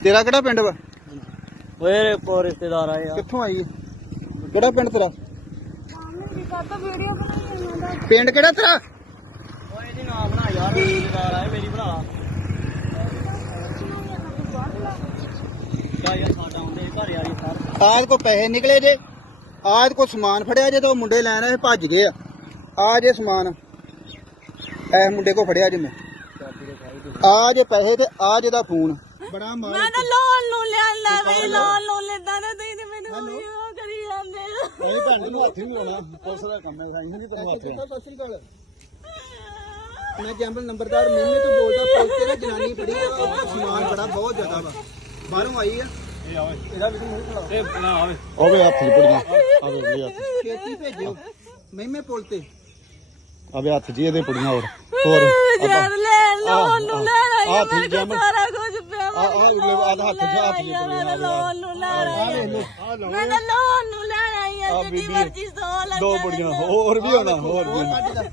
ਤੇਰਾ ਕਿਹੜਾ ਪਿੰਡ ਵਾ? ਓਏ ਕੋ ਰਿਸ਼ਤੇਦਾਰ ਆਏ ਆ। ਕਿੱਥੋਂ ਆਈ ਹੈ? ਕਿਹੜਾ ਪਿੰਡ ਤੇਰਾ? ਕਾਤਾ ਵੀਡੀਓ ਬਣਾਈ ਜਾਂਦਾ ਪਿੰਡ ਕਿਹੜਾ ਤੇਰਾ? ਓਏ ਇਹਦੀ ਨਾ ਬਣਾ ਯਾਰ ਰਿਸ਼ਤੇਦਾਰ ਆਏ ਮੇਰੀ ਭਰਾ। ਆਜ ਕੋ ਪੈਸੇ ਨਿਕਲੇ ਜੇ। ਆਜ ਕੋ ਸਮਾਨ ਫੜਿਆ ਜੇ ਤਾਂ ਮੁੰਡੇ ਲੈਣ ਆਏ ਭੱਜ ਗਏ ਆ। ਆ ਜੇ ਸਮਾਨ ਐ ਮੁੰਡੇ ਕੋ ਫੜਿਆ ਜੇ ਮੈਂ। ਆ ਜੇ ਪੈਸੇ ਤੇ ਆ ਜੇ ਦਾ ਫੋਨ। ਬੜਾ ਮਾਰ ਮੈਂ ਤਾਂ ਲੋਨ ਨੂੰ ਲਿਆਂਦਾ ਬਈ ਲੋਨ ਨੂੰ ਲੈਂਦਾ ਨਾ ਤੁਸੀਂ ਤੇ ਮੈਨੂੰ ਉਹੀ ਉਹ ਕਰੀ ਜਾਂਦੇ ਹੋ। ਇਹ ਭੈਣ ਨੂੰ ਹੱਥ ਨਹੀਂ ਲਾਉਣਾ। ਪੁਲਿਸ ਦਾ ਕੰਮ ਹੈ ਸਾਈਂ ਨਹੀਂ ਤੈਨੂੰ ਹੱਥ ਸਤਿ ਸ੍ਰੀ ਅਕਾਲ। ਮੈਂ ਜੰਬਲ ਨੰਬਰਦਾਰ ਮੀਮੇ ਤੋਂ ਬੋਲਦਾ ਪੁਲਿਸ ਤੇ ਨਾ ਜਨਾਨੀ ਫੜੀ ਆ ਉਹਦਾ ਸਮਾਨ ਬੜਾ ਬਹੁਤ ਜ਼ਿਆਦਾ ਵਾ। ਬਾਹਰੋਂ ਆਈ ਆ। ਇਹਦਾ ਵੀ ਮੂੰਹ ਖੜਾ ਇਹ ਬਣਾ ਆਵੇ। ਆਵੇ ਹੱਥ 'ਚ ਪੁੜੀਆਂ ਆਵੇ ਲੈ ਹੱਥ ਛੇਤੀ ਭੇਜਿਓ। ਮਹਿਮੇ ਪੁਲ ਤੇ। ਆਵੇ ਹੱਥ ਹੀ ਇਹਦੇ ਪੁੜੀਆਂ ਹੋਰ। ਹੋਰ ਜਦ ਲੈ ਲੋਨ ਨੂੰ ਲੈ ਠੀਕ ਹੈ, ਮੈਂ- ਸਾਰਾ ਪਿਆ ਆ ਆ ਲੈ ਆਹ ਹੱਥ 'ਚ ਹੱਥ 'ਚ ਮੈਂ ਪੁੜੀਆਂ ਲੋਨ ਨੂੰ ਲੈ ਆਈ ਮੈਂ ਤਾਂ ਲੋਨ ਨੂੰ ਲੈ ਆਈ ਆ ਜਿੱਦੀ ਮਰਜ਼ੀ ਸੋ ਲੱਗਾ ਦੋ ਪੁੜੀਆਂ ਹੋਰ ਵੀ ਹੋਣਾ ਹੋਰ ਵੀ।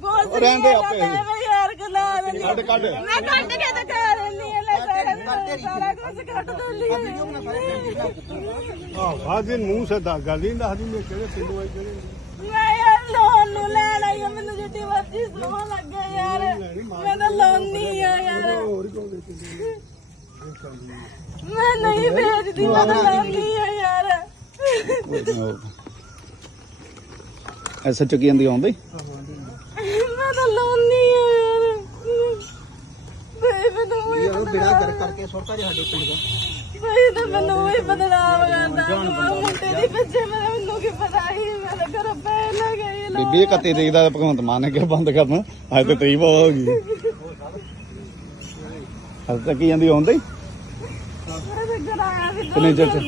ਬਹੁਤ ਰਹਿੰਦੇ ਆਪੇ। ਯਾਰ ਕਲਾ ਦਿੰਦੀ ਕੱਢ ਕੱਢ ਮੈਂ ਕੱਢ ਕੇ ਤਾਂ ਦਿੰਦੀ ਆ ਲੈ ਸਾਰਾ ਸਾਰਾ ਕੁਝ ਕੱਢ ਦਿੰਦੀ ਆ। ਆਹ ਬਾਅਦ ਮੂੰਹ ਸਿੱਧਾ ਗੱਲ ਹੀ ਦੱਸਦੀ ਮੈਂ ਕਿਹੜੇ ਪਿੰਡੋਂ ਆਈ ਕਿਹੜੇ ਮੈਂ ਯਾਰ ਲੋਨ ਨੂੰ ਲੈਣ ਆ ਮੈਨੂੰ ਜਿੱਡੀ ਮਰਜ਼ੀ ਸੋਹ ਲੱਗੇ ਯਾਰ। ਮੈਂ ਤਾਂ ਲੋਨੀ ਆ ਯਾਰ। ਮੈਂ ਨਹੀਂ ਵੇਚਦੀ ਮੈਂ ਤਾਂ ਲੋਨੀ ਆ ਯਾਰ। ਐਸਾ ਚੁੱਕੀ ਜਾਂਦੀ ਆਉਂਦੀ ਮੈਂ ਤਾਂ ਲੋਨੀ ਆ ਯਾਰ। ਬਈ ਮੈਨੂੰ ਉਹੀ ਯਾਰ ਬਿੜਾ ਕਰ ਕਰਕੇ ਸੁੱਟਾ ਜੇ ਸਾਡੇ ਪਿੰਡ ਦਾ। ਬਈ ਤਾਂ ਮੈਨੂੰ ਉਹੀ ਬਦਨਾਮ ਕਰਦਾ। ਉਹ ਮੁੰਡੇ ਦੀ ਪਿੱਛੇ ਮੈਂ ਮੈਨੂੰ ਕੀ ਪਤਾ ਸੀ ਮੈਂ ਤਾਂ ਘਰੋਂ ਪੈ ਨਾ ਗਈ ਲੋਨ ਬੀਬੀ ਇਹ ਕੱਤੇ ਦੇਖਦਾ ਭਗਵੰਤ ਮਾਨ ਨੇ ਕਿਹਾ ਬੰਦ ਕਰਨਾ ਅੱਜ ਤੇ ਤਰੀ ਬਹੁਤ ਹੋ ਗਈ। ਹਲ ਤੱਕ ਹੀ ਜਾਂਦੀ ਆਇਆ ਸੀ ਕਿੰਨੇ ਚਿਰ ਚ?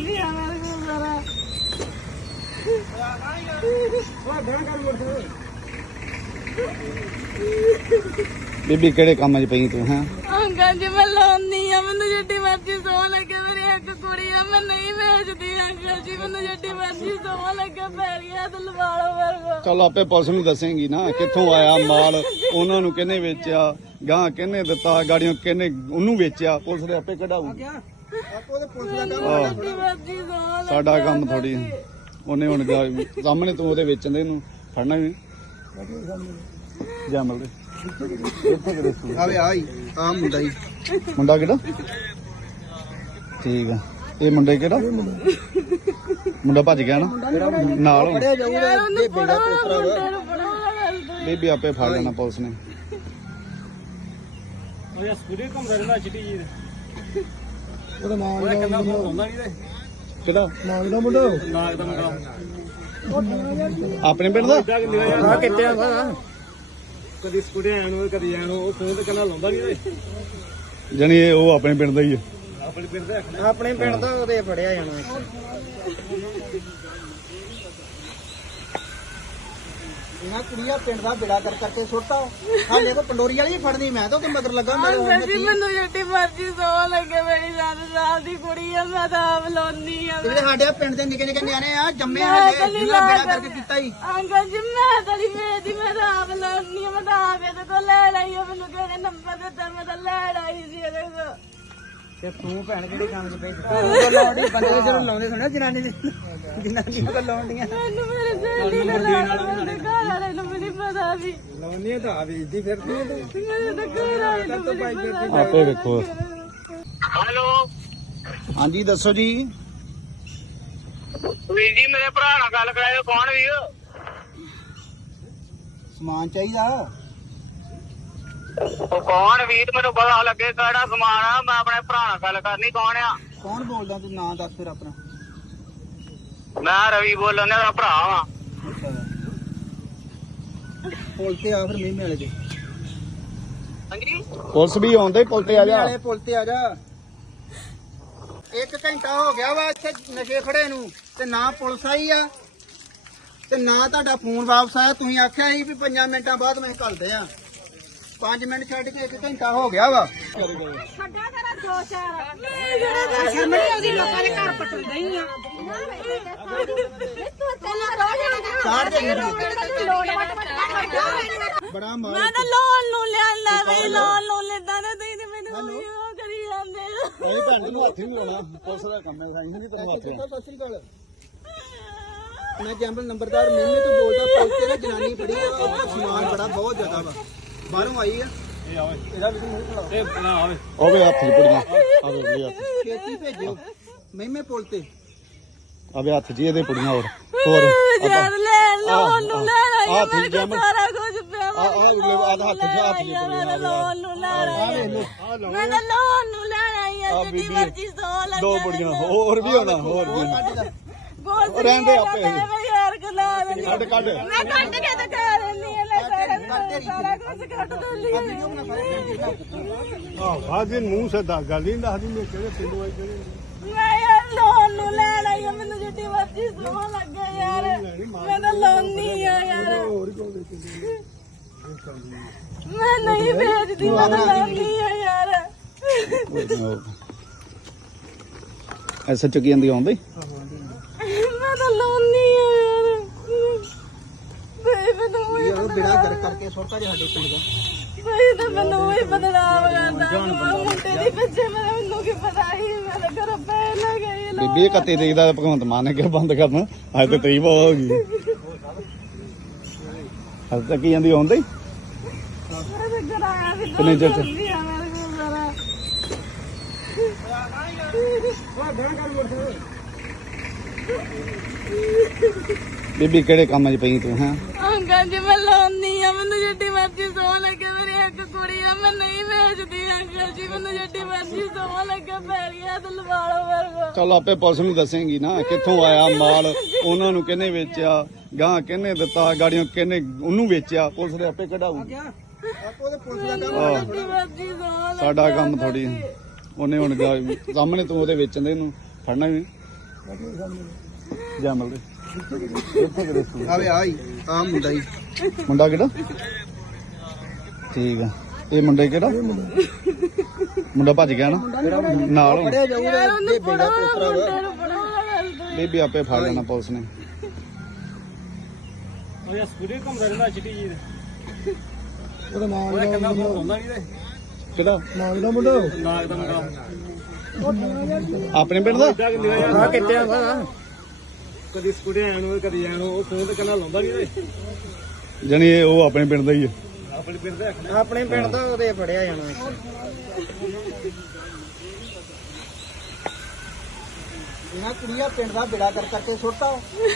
ਬੀਬੀ ਕਿਹੜੇ ਕੰਮ 'ਚ ਪਈ ਤੂੰ ਹੈਂ? ਅੰਕਲ ਜੀ ਮੈਂ ਲਾਉਣੀ ਆ ਮੈਨੂੰ ਜਿੱਡੀ ਮਰਜ਼ੀ ਸੋਹ ਲੱਗੇ ਮੇਰੀ ਇੱਕ ਕੁੜੀ ਆ ਮੈਂ ਨਹੀਂ ਵੇਚਦੀ ਅੰਕਲ ਜੀ ਮੈਨੂੰ ਜਿੱਡੀ ਮਰਜ਼ੀ ਸੋਹ ਲੱਗੇ ਪੈਰੀਆਂ ਤੇ ਲਵਾ ਲਓ ਮੇਰੇ ਕੋਲ। ਚੱਲ ਆਪੇ ਪੁਲਿਸ ਨੂੰ ਦੱਸੇਂਗੀ ਨਾ ਕਿੱਥੋਂ ਆਇਆ ਮਾਲ ਉਹਨਾਂ ਨੂੰ ਕਿਹਨੇ ਵੇਚਿਆ? ਗਾਂ ਕਿਹਨੇ ਦਿੱਤਾ ਗਾੜੀਆਂ ਕਿਹਨੇ ਉਹਨੂੰ ਵੇਚਿਆ ਪੁਲਿਸ ਦੇ ਆਪੇ ਲੱਗੇ ਸਾਡਾ ਕੰਮ ਥੋੜੀ ਉਹਨੇ ਹੁਣ ਗਾ- ਸਾਹਮਣੇ ਤੂੰ ਉਹਦੇ ਵੇਚਣ ਦੇ ਨੂੰ ਫੜਨਾ ਵੀ। ਜਮਲ ਦੇ ਆਵੇ ਆਈ ਆ ਮੁੰਡਾ ਹੀ। ਮੁੰਡਾ ਕਿਹੜਾ? ਠੀਕ ਆ। ਇਹ ਮੁੰਡੇ ਕਿਹੜਾ? ਮੁੰਡਾ ਭੱਜ ਗਿਆ ਨਾ? ਨਾਲ ਹੁਣ। ਜਾਊਗਾ ਇਹ ਬੇੜਾ ਨੂੰ ਬੀਬੀ ਆਪੇ ਫੜ ਲੈਣਾ ਪੁਲਿਸ ਨੇ। ਉਹ ਯਾਰ ਸਕੂਟਰ ਘੁੰਮਦਾ ਰਹਿੰਦਾ ਚਿੱਟੀ ਜੀ ਉਹਦਾ ਮਾਂ ਉਹਦਾ ਕੰਨਾ ਹੁੰਦਾ ਨਹੀਂ ਤੇ ਕਿਹੜਾ ਮਾਂ ਦਾ ਮੁੰਡਾ ਨਾਗ ਦਾ ਮੁੰਡਾ ਆਪਣੇ ਪਿੰਡ ਦਾ? ਆ? ਕਿੱਥੇ ਆ? ਕਦੀ ਸਕੂਟਰ ਆਣ ਨੂੰ ਕਦੀ ਆਣ ਉਹ ਫੋਨ ਤੇ ਕੰਨਾ ਲਾਉਂਦਾ ਨਹੀਂ ਤੇ ਜਣੀ ਇਹ ਉਹ ਆਪਣੇ ਪਿੰਡ ਦਾ ਹੀ ਹੈ ਆਪਣੇ ਪਿੰਡ ਦੇ ਆਪਣੇ ਪਿੰਡ ਦਾ ਉਹਦੇ ਫੜਿਆ ਜਾਣਾ। ਇਹਨਾਂ ਕੁੜੀਆਂ ਪਿੰਡ ਦਾ ਬਿੜਾ ਕਰ ਕਰਕੇ ਸੁੱਟਾ ਹਾਲੇ ਕੋ ਪੰਡੋਰੀ ਵਾਲੀ ਹੀ ਫੜਨੀ ਮੈਂ ਤਾਂ ਉਹਦੇ ਮਗਰ ਲੱਗਾ ਮੇਰੇ ਅੰਕਲ ਜੀ ਮੈਨੂੰ ਜਿੱਡੀ ਮਰਜ਼ੀ ਸੋਹ ਲੱਗੇ ਮੇਰੀ ਸੱਤ ਸਾਲ ਦੀ ਕੁੜੀ ਆ ਮੈਂ ਤਾਂ ਆਪ ਲਾਉਣੀ ਆ ਜਿਹੜੇ ਸਾਡੇ ਪਿੰਡ ਦੇ ਨਿੱਕੇ ਨਿੱਕੇ ਨਿਆਣੇ ਆ ਜੰਮੇ ਹਾਲੇ ਤਾਂ ਬਿੜਾ ਲਾ ਕਰਕੇ ਕੀਤਾ ਹੀ। ਅੰਕਲ ਜੀ ਮੈਂ ਤਾਂ ਨਹੀਂ ਮੈਂ ਤਾਂ ਆਪ ਲਾਉਣੀ ਆ ਮੈਂ ਤਾਂ ਆਪ ਇਹਦੇ ਕੋਲ ਲੈ ਲਈ ਆ ਮੈਨੂੰ ਕਿਹਨੇ ਨੰਬਰ ਦਿੱਤਾ ਮੈਂ ਤਾਂ ਲੈ ਲਈ ਸੀ ਇਹਦੇ ਕੋਲ। ਤੇ ਤੂੰ ਭੈਣ ਕਿਹੜੇ ਕੰਮ 'ਚ ਪਈ ਲਾਉਂਦੀ ਬੰਦੇ ਜਦੋਂ ਲਾਉਂਦੇ ਸੁਣਿਆ ਜਨਾਨੀ ਦੇ? ਜਨਾਨੀ ਨੂੰ ਲਾਉਂਦੀਆਂ। ਮੈਨੂੰ ਮੇਰੇ ਸਹੇਲੀ ਨੇ ਲਾਉਣਾ ਮੇਰੇ ਘਰ ਵਾਲੇ ਨੂੰ ਵੀ ਨਹੀਂ ਪਤਾ ਸੀ ਲਾਉਂਦੀਆਂ ਤਾਂ ਆ ਵੇਚਦੀ ਫਿਰਦੀ ਹੈ ਮੇਰੇ ਤਾਂ ਘਰ ਵਾਲੇ ਨੂੰ ਵੀ ਨਹੀਂ ਪਤਾ। ਆਪੇ ਵੇਖੋ। ਹੈਲੋ। ਹਾਂਜੀ ਦੱਸੋ ਜੀ। ਵੀਰ ਜੀ ਮੇਰੇ ਭਰਾ ਨਾਲ ਗੱਲ ਕਰਾਇਓ ਕੌਣ ਵੀਰ? ਸਮਾਨ ਚਾਹੀਦਾ? ਉਹ ਕੌਣ ਵੀਰ? ਮੈਨੂੰ ਪਤਾ ਲੱਗੇ ਕਿਹੜਾ ਸਮਾਨ ਆ। ਮੈਂ ਆਪਣੇ ਭਰਾ ਨਾਲ ਗੱਲ ਕਰਨੀ ਕੌਣ ਆ? ਕੌਣ ਬੋਲਦਾ? ਤੂੰ ਨਾਂ ਦੱਸ ਫਿਰ ਆਪਣਾ। ਮੈਂ ਰਵੀ ਬੋਲਣ ਦਾ ਭਰਾ ਵਾਂ। ਪੁਲ ਤੇ ਆ ਫਿਰ ਮਹੀਨੇ ਵਾਲੇ ਦੇ ਹਾਂਜੀ ਪੁਲਿਸ ਵੀ ਆਉਂਦੇ ਪੁਲ ਤੇ ਆ ਜਾ। ਵਾਲੇ ਪੁਲ ਤੇ ਆ ਜਾ। ਇੱਕ ਘੰਟਾ ਹੋ ਗਿਆ ਵਾ ਇੱਥੇ ਨਸ਼ੇ ਖੜੇ ਨੂੰ ਤੇ ਨਾ ਪੁਲਿਸ ਆਈ ਆ ਤੇ ਨਾ ਤੁਹਾਡਾ ਫੋਨ ਵਾਪਸ ਆਇਆ। ਤੁਸੀਂ ਆਖਿਆ ਸੀ ਵੀ 5 ਮਿੰਟਾਂ ਬਾਅਦ ਮੈਂ ਘੱਲਦੇ ਆ। 5 ਮਿੰਟ ਛੱਡ ਕੇ ਇੱਕ ਘੰਟਾ ਹੋ ਗਿਆ ਵਾ। ਛੱਡਿਆ ਕਰਾ ਦੋ ਚਾਰ ਮੈਂ ਜਿਹੜਾ ਸ਼ਰਮ ਨਹੀਂ ਆਉਂਦੀ ਲੋਕਾਂ ਦੇ ਘਰ ਪਟਲਦਾ ਹੀ ਆ। ਸਾੜ ਦੇ ਬੜਾ ਮਾਰ ਮੈਂ ਤਾਂ ਲੋਨ ਨੂੰ ਲਿਆਂਦਾ ਬਈ ਲੋਨ ਨੂੰ ਲੈਂਦਾ ਨਾ ਤੁਸੀਂ ਤੇ ਮੈਨੂੰ ਉਹੀ ਉਹ ਕਰੀ ਜਾਂਦੇ ਹੋ ਇਹ ਭੈਣ ਜੀ ਨੂੰ ਹੱਥ ਨਹੀਂ ਲਾਉਣਾ ਪੁਲਿਸ ਦਾ ਕੰਮ ਹੈ ਅਸੀਂ ਨਹੀਂ ਤੈਨੂੰ ਹੱਥ ਲਾਉਣਾ। ਸਤਿ ਸ੍ਰੀ ਅਕਾਲ। ਮੈਂ ਜੰਬਲ ਨੰਬਰਦਾਰ ਮੇਮੇ ਤੋਂ ਬੋਲਦਾ ਪੁਲਿਸ ਤੇ ਨਾ ਜਨਾਨੀ ਫੜੀ ਆ ਸਮਾਨ ਬੜਾ ਬਹੁਤ ਜ਼ਿਆਦਾ ਵਾ। ਬਾਹਰੋਂ ਆਈ ਆ। ਇਹਦਾ ਵੀ ਮੂੰਹ ਖੜਾ ਇਹ ਨਾ ਆਵੇ। ਆਵੇ ਹੱਥ ਆਵੇ। ਛੇਤੀ ਭੇਜਿਓ। ਮੇਮੇ ਪੁਲ ਤੇ। ਆਵੇ ਹੱਥ ਹੀ ਇਹਦੇ ਪੁੜੀਆਂ ਹੋਰ ਹੋਰ। ਯਾਰ ਲੈ ਲੋਨ ਨੂੰ ਲੈ ਆਇਆ ਠੀਕ ਮੇਰੇ ਹੈ ਸਾਰਾ ਕੁਝ ਪਿਆ ਆ ਆ ਆਹ ਹੱਥ 'ਚ ਹੱਥ ਮੈਂ ਪੁੜੀਆਂ ਲੋਨ ਨੂੰ ਲੈ ਆਇਆ ਮੈਂ ਤਾਂ ਲੋਨ ਨੂੰ ਲੈ ਆਈ ਆ ਆ ਜਿੱਦੀ ਮਰਜ਼ੀ ਸੋ ਲੱਗੇ ਦੋ ਪੁੜੀਆਂ ਹੋਰ ਵੀ ਹੋਣਾ ਹੋਰ ਵੀ। ਗੋਲ ਰਹਿੰਦੇ ਆਪੇ। ਯਾਰ ਕਲਾ ਲੈਂਦੀ ਕੱਢ ਕੱਢ ਮੈਂ ਕੱਢ ਕੇ ਤਾਂ ਕਰ ਲੈਂਦੀ ਆ ਮੂੰਹ ਸਿੱਧਾ ਗੱਲ ਹੀ ਦੱਸਦੀ ਮੈਂ ਕਿਹੜੇ ਪਿੰਡੋਂ ਆਈ ਕਿਹੜੇ ਮੈਂ ਯਾਰ ਲੋਨ ਨੂੰ ਲੈਣ ਆਈ ਆ ਮੈਨੂੰ ਜਿੱਡੀ ਮਰਜ਼ੀ ਸੋ ਲੱਗੇ ਯਾਰ। ਮੈਂ ਤਾਂ ਲੋਨੀ ਆ ਯਾਰ। ਮੈਂ ਨਹੀਂ ਵੇਚਦੀ ਮੈਂ ਤਾਂ ਲੋਨੀ ਆ ਯਾਰ। ਐਸਾ ਚੁੱਕੀ ਜਾਂਦੀ ਆਉਂਦੀ? ਮੈਂ ਤਾਂ ਲੋਨੀ ਮੈਨੂੰ ਵੀ ਯਾਰ ਬਿੜਾ ਕਰ ਕਰਕੇ ਸੁੱਟਾ ਜੇ ਸਾਡੇ ਪਿੰਡ ਦਾ। ਬਈ ਤਾਂ ਮੈਨੂੰ ਵੀ ਬਦਨਾਮ ਕਰਦਾ। ਮੁੰਡੇ ਦੀ ਪਿੱਛੇ ਮੈਂ ਮੈਨੂੰ ਕੀ ਪਤਾ ਹੀ ਮੈਂ ਤਾਂ ਘਰੋਂ ਪਹਿਲਾਂ ਗਈ ਲੋਨ ਬੀਬੀ ਇਹ ਕੱਤੇ ਦੇਖਦਾ ਭਗਵੰਤ ਮਾਨ ਨੇ ਕਿਹਾ ਬੰਦ ਕਰਨਾ। ਅੱਜ ਤੇ ਤਰੀ ਬਹੁਤ ਹੋ ਗਈ। ਹਲ ਤੱਕ ਹੀ ਜਾਂਦੀ ਆਉਂਦੀ ਮੈਂ ਤਾਂ ਘਰ ਆਇਆ ਵੀ ਕਿੰਨੇ ਚਿਰ ਚ? ਲੋਨੀ ਆ ਮੇਰੇ ਕੋਲ ਸਾਰਾ। ਬੀਬੀ ਕਿਹੜੇ ਕੰਮ 'ਚ ਪਈ ਤੂੰ ਹੈਂ? ਅੰਕਲ ਜੀ ਮੈਂ ਲਾਉਣੀ ਆ ਮੈਨੂੰ ਜਿੱਡੀ ਮਰਜ਼ੀ ਸੋਹ ਲੱਗੇ ਮੇਰੀ ਇੱਕ ਕੁੜੀ ਆ ਮੈਂ ਨਹੀਂ ਵੇਚਦੀ ਅੰਕਲ ਜੀ ਮੈਨੂੰ ਜਿੱਡੀ ਮਰਜ਼ੀ ਸੋਹ ਲੱਗੇ ਪੈਰੀਆਂ ਤੇ ਲਵਾ ਲਓ ਮੇਰੇ ਕੋਲ। ਚੱਲ ਆਪੇ ਪੁਲਿਸ ਨੂੰ ਦੱਸੇਂਗੀ ਨਾ ਕਿੱਥੋਂ ਆਇਆ ਮਾਲ ਉਹਨਾਂ ਨੂੰ ਕਿਹਨੇ ਵੇਚਿਆ ਗਾਂ ਕਿਹਨੇ ਦਿੱਤਾ ਗਾੜੀਆਂ ਕਿਹਨੇ ਉਹਨੂੰ ਵੇਚਿਆ ਪੁਲਿਸ ਦੇ ਆਪੇ ਕਢਾਊਗੀ। ਜਿੱਡੀ ਮਰਜ਼ੀ ਸੋਹ ਲੱਗੇ ਸਾਡਾ ਕੰਮ ਥੋੜੀ ਉਹਨੇ ਹੁਣ ਗਾ- ਸਾਹਮਣੇ ਤੂੰ ਉਹਦੇ ਵੇਚਣ ਦੇ ਨੂੰ ਫੜਨਾ ਵੀ ਜਾ ਮਿਲਦੇ ਇੱਥੇ ਕਿਹੜੇ ਸਕੂਲ? ਆਵੇ ਆਈ ਆ ਮੁੰਡਾ ਹੀ। ਮੁੰਡਾ ਕਿਹੜਾ? ਠੀਕ ਆ। ਇਹ ਮੁੰਡਾ ਕਿਹੜਾ? ਮੁੰਡਾ ਭੱਜ ਗਿਆ ਨਾ? ਨਾਲ ਹੁਣ। ਜਾਊਗਾ ਬੀਬੀ ਆਪੇ ਫੜ ਲੈਣਾ ਪੁਲਿਸ ਨੇ। ਉਹ ਯਾ ਸਕੂਟਰ ਘੁੰਮਦਾ ਰਹਿੰਦਾ ਚਿੱਟੀ ਜੀ ਉਹਦਾ ਨਾਮ ਉਹਦਾ ਕੰਨਾ ਹੁੰਦਾ ਨਹੀਂ ਤੇ। ਕਿਹੜਾ? ਨਾਮ ਦਾ ਮੁੰਡਾ? ਨਾਗ ਦਾ ਮੁੰਡਾ? ਆਪਣੇ ਪਿੰਡ ਦਾ? ਆ? ਕਦੀ ਸਕੂਟਰ ਆਣ ਨੂੰ ਕਦੀ ਆਣ ਨੂੰ ਉਹ ਫੋਨ ਤੇ ਕੰਨਾ ਲਾਉਂਦਾ ਨਹੀਂ ਜਾਣੀ ਇਹ ਉਹ ਆਪਣੇ ਪਿੰਡ ਦਾ ਹੀ ਹੈ। ਆਪਣੇ ਪਿੰਡ ਦੇ ਆਪਣੇ ਪਿੰਡ ਦਾ ਉਹਦੇ ਫੜਿਆ ਜਾਣਾ। ਇਹਨਾਂ ਕੁੜੀਆਂ ਪਿੰਡ ਦਾ ਬਿੜਾ ਕਰ ਕਰਕੇ ਸੁੱਟਾ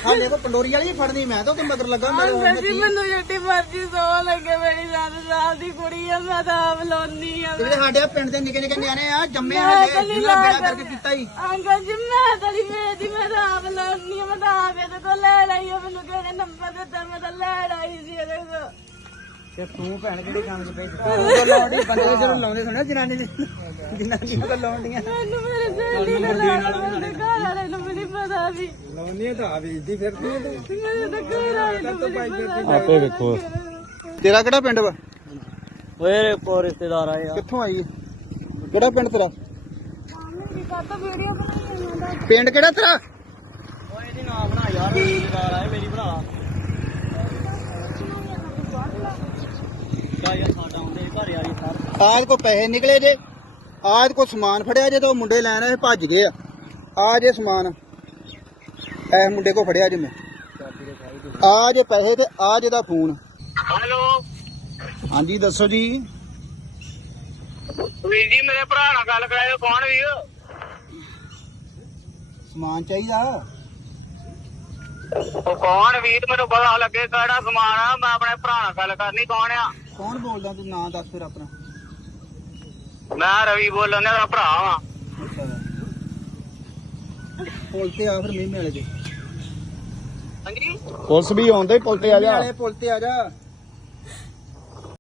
ਸਾਡੇ ਕੋ ਪੰਡੋਰੀ ਵਾਲੀ ਹੀ ਫੜਨੀ ਮੈਂ ਤਾਂ ਉਹਦੇ ਮਗਰ ਲੱਗਾ ਮੇਰੇ ਹੁਣ ਜੀ ਮੈਨੂੰ ਜਿੱਡੀ ਮਰਜ਼ੀ ਸੋਹ ਲੱਗੇ ਮੇਰੀ 7 ਸਾਲ ਦੀ ਕੁੜੀ ਆ ਮੈਂ ਤਾਂ ਆਪ ਲਾਉਣੀ ਆ। ਜਿਹੜੇ ਸਾਡੇ ਪਿੰਡ ਦੇ ਨਿੱਕੇ ਨਿੱਕੇ ਨਿਆਣੇ ਆ ਜੰਮੇ ਹਲੇ ਤਾਂ ਇਹਨਾਂ ਬਿੜਾ ਕਰਕੇ ਕੀਤਾ ਹੀ। ਅੰਕਲ ਜੀ ਮੈਂ ਤਾਂ ਨਹੀਂ ਵੇਚਦੀ ਮੈਂ ਤਾਂ ਆਪ ਲਾਉਣੀ ਆ ਮੈਂ ਤਾਂ ਆਪ ਇਹਦੇ ਕੋਲ ਲੈ ਲਈ ਆ ਮੈਨੂੰ ਕਿਹਨੇ ਨੰਬਰ ਦਿੱਤਾ ਮੈਂ ਤਾਂ ਲੈ ਲਈ ਸੀ ਇਹਦੇ ਕੋਲ। ਤੇ ਤੂੰ ਭੈਣ ਕਿਹੜੇ ਕੰਮ 'ਚ ਪਈ ਲਾਉਂਦੀ ਬੰਦੇ ਦੇ ਜਦੋਂ ਲਾਉਂਦੇ ਸੁਣਿਆ ਜਨਾਨੀ ਦੇ ਜਨਾਨੀ ਨੂੰ ਲਾਉਂਦੀਆਂ ਮੈਨੂੰ ਮੇਰੇ ਸਹੇਲੀ ਨੇ ਲਾਇਆ ਮੇਰੇ ਘਰ ਵਾਲੇ ਨੂੰ ਵੀ ਨਹੀਂ ਪਤਾ ਸੀ। ਲਾਉਂਦੀਆਂ ਤਾਂ ਆ ਵੇਚਦੀ ਫਿਰਦੀ ਮੇਰੇ ਤਾਂ ਘਰ ਵਾਲੇ ਨੂੰ ਵੀ ਨਹੀਂ ਪਤਾ ਆਪੇ ਵੇਖੋ। ਤੇਰਾ ਕਿਹੜਾ ਪਿੰਡ ਵਾ? ਓਏ ਕੋ ਰਿਸ਼ਤੇਦਾਰ ਆਏ ਆ। ਕਿੱਥੋਂ ਆਈ? ਕਿਹੜਾ ਪਿੰਡ ਤੇਰਾ? ਮੇਰੀ ਕੱਟ ਵੀਡੀਓ ਬਣਾਈ ਜਾਂਦਾ ਪਿੰਡ ਕਿਹੜਾ ਤੇਰਾ? ਓਏ ਇਹਦੀ ਨਾ ਬਣਾ ਯਾਰ ਰਿਸ਼ਤੇਦਾਰ ਆਏ ਮੇਰੀ ਭਰਾ ਕਾ ਯਾਰ ਸਾਡਾ ਹੁੰਦੇ ਘਰ ਵਾਲੀ ਸਰ ਆਜ ਕੋ ਪੈਸੇ ਨਿਕਲੇ ਜੇ ਆਜ ਕੋ ਸਮਾਨ ਫੜਿਆ ਜੇ ਤਾਂ ਉਹ ਮੁੰਡੇ ਲੈਣ ਆਏ ਭੱਜ ਗਏ ਆ। ਆ ਜੇ ਸਮਾਨ ਐ ਮੁੰਡੇ ਕੋ ਫੜਿਆ ਜੇ ਮੈਂ। ਆ ਜੇ ਪੈਸੇ ਤੇ ਆ ਜੇ ਦਾ ਫੋਨ। ਹੈਲੋ। ਹਾਂਜੀ ਦੱਸੋ ਜੀ। ਵੀਰ ਜੀ ਮੇਰੇ ਭਰਾ ਨਾਲ ਗੱਲ ਕਰਾਇਓ ਕੌਣ ਵੀਰ? ਸਮਾਨ ਚਾਹੀਦਾ? ਉਹ ਕੌਣ ਵੀਰ? ਮੈਨੂੰ ਪਤਾ ਲੱਗੇ ਕਿਹੜਾ ਸਮਾਨ ਆ ਮੈਂ ਆਪਣੇ ਭਰਾ ਨਾਲ ਗੱਲ ਕਰਨੀ ਕੌਣ ਆ? ਕੌਣ ਬੋਲਦਾ ਤੂੰ ਨਾਂ ਦੱਸ ਫਿਰ ਆਪਣਾ? ਮੈਂ ਰਵੀ ਬੋਲਣ ਦਾ ਭਰਾ ਵਾਂ। ਪੁਲ ਤੇ ਆ ਫਿਰ ਮੀਂਹ ਵਾਲੇ ਦੇ ਹਾਂਜੀ? ਪੁਲਿਸ ਵੀ ਆਉਂਦੇ ਪੁਲ ਤੇ ਆ ਜਾ। ਪੁਲ ਤੇ ਆ ਜਾ।